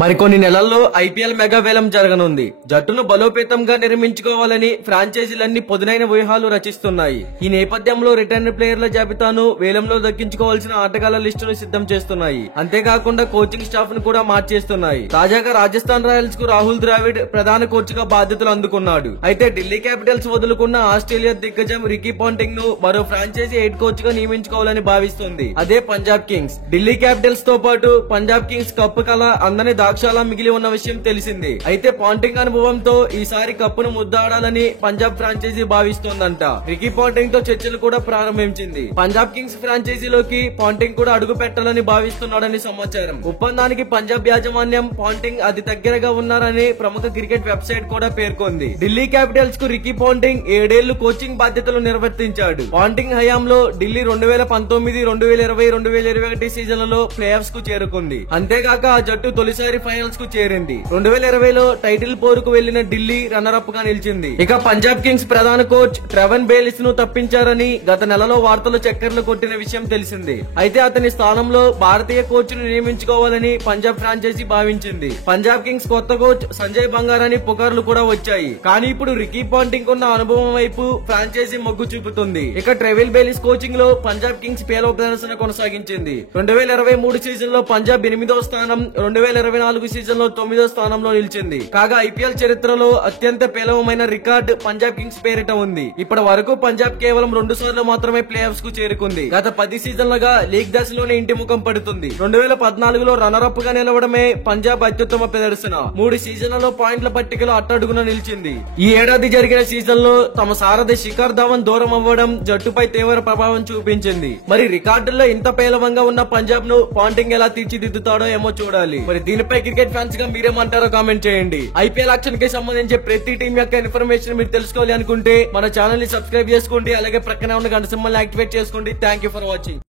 మరికొన్ని నెలల్లో IPL mega వేలం జరగనుంది. జట్టును బలోపేతంగా నిర్మించుకోవాలని ఫ్రాంచైజీలన్నీ పొదునైన వ్యూహాలు రచిస్తున్నాయి. ఈ నేపథ్యంలో రిటర్న్ ప్లేయర్ల జాబితాను వేలంలో దక్కించుకోవాల్సిన ఆటగాళ్ల లిస్టును సిద్ధం చేస్తున్నాయి. అంతేకాకుండా కోచింగ్ స్టాఫ్ ను కూడా మార్చేస్తున్నాయి. తాజాగా రాజస్థాన్ రాయల్స్ కు రాహుల్ ద్రావిడ్ ప్రధాన కోచ్ గా బాధ్యతలు అందుకున్నాడు. అయితే ఢిల్లీ క్యాపిటల్స్ వదులుకున్న ఆస్ట్రేలియా దిగ్గజం రికీ పాంటింగ్ ను మరో ఫ్రాంచైజీ హెడ్ కోచ్ గా నియమించుకోవాలని భావిస్తోంది. అదే పంజాబ్ కింగ్స్. ఢిల్లీ క్యాపిటల్స్ తో పాటు పంజాబ్ కింగ్స్ కప్పు కల అందని దాక్షాలా మిగిలి ఉన్న విషయం తెలిసింది. అయితే పాంటింగ్ అనుభవంతో ఈసారి కప్పును ముద్దాడాలని పంజాబ్ ఫ్రాంచైజీ భావిస్తోందంట. రికీ పాంటింగ్ తో చర్చలు కూడా ప్రారంభించింది. పంజాబ్ కింగ్స్ ఫ్రాంచైజీలోకి పాంటింగ్ కూడా అడుగు పెట్టాలని భావిస్తున్నాడని సమాచారం. ఒప్పందానికి పంజాబ్ యాజమాన్యం పాంటింగ్ అతి దగ్గరగా ఉన్నారని ప్రముఖ క్రికెట్ వెబ్సైట్ కూడా పేర్కొంది. ఢిల్లీ క్యాపిటల్స్ కు రికీ పాంటింగ్ 7 ఏళ్లు కోచింగ్ బాధ్యతలు నిర్వర్తించాడు. పాంటింగ్ హయాంలో ఢిల్లీ 2019, 2020, 2021 సీజన్లలో ప్లే ఆఫ్స్ కు చేరుకుంది. అంతేగాక ఆ జట్టు తొలిసారి ఫైనల్స్ కు చేరింది. 2020లో టైటిల్ పోరుకు వెళ్లిన ఢిల్లీ రన్నర్ అప్ గా నిలిచింది. ఇక పంజాబ్ కింగ్స్ ప్రధాన కోచ్ ట్రెవెన్ బేలిస్ ను తప్పించారని గత నెలలో వార్తలు చక్కర్లు కొట్టిన విషయం తెలిసింది. అయితే అతని స్థానంలో భారతీయ కోచ్ ను నియమించుకోవాలని పంజాబ్ ఫ్రాంచైజీ భావించింది. పంజాబ్ కింగ్స్ కొత్త కోచ్ సంజయ్ బంగారాని పుకార్లు కూడా వచ్చాయి. కానీ ఇప్పుడు రికీ పాంటింగ్ ఉన్న అనుభవం వైపు ఫ్రాంచైజీ మొగ్గు చూపుతుంది. ఇక ట్రెవెల్ బేలిస్ కోచింగ్ లో పంజాబ్ కింగ్స్ పేలవ ప్రదర్శన కొనసాగించింది. 2023 సీజన్ లో పంజాబ్ 8వ స్థానం, 2024 సీజన్ లో 9వ స్థానంలో నిలిచింది. కాగా ఐపీఎల్ చరిత్రలో అత్యంత పేలవమైన రికార్డు పంజాబ్ కింగ్స్ పేరిట ఉంది. ఇప్పటి వరకు పంజాబ్ కేవలం 2 సార్లు మాత్రమే ప్లే ఆఫ్స్ కు చేరుకుంది. గత 10 సీజన్లుగా లీగ్ దశలోనే ఇంటి ముఖం పడుతుంది. 2014లో రన్నర్ అప్ గా నిలవడమే పంజాబ్ అత్యుత్తమ ప్రదర్శన. 3 సీజన్లలో పాయింట్ల పట్టికలో అట్టడుగున నిలిచింది. ఈ ఏడాది జరిగిన సీజన్ లో తమ సారథి శిఖర్ ధవన్ దూరం అవ్వడం జట్టుపై తీవ్ర ప్రభావం చూపించింది. మరి రికార్డుల్లో ఇంత పేలవంగా ఉన్న పంజాబ్ ను పాంటింగ్ ఎలా తీర్చిదిద్దుతాడో ఏమో చూడాలి. మరి దీనిపై క్రికెట్ ఫ్యాన్స్ గా మీరేమంటారో కామెంట్ చేయండి. ఐపీఎల్ యాక్షన్ కి సంబంధించి ప్రతి టీం యొక్క ఇన్ఫర్మేషన్ మీరు తెలుసుకోవాలి అనుకుంటే మన ఛానల్ ని సబ్స్క్రైబ్ చేసుకోండి. అలాగే ప్రక్కనే ఉన్న గంట సింబల్ యాక్టివేట్ చేసుకోండి. Thank you for watching.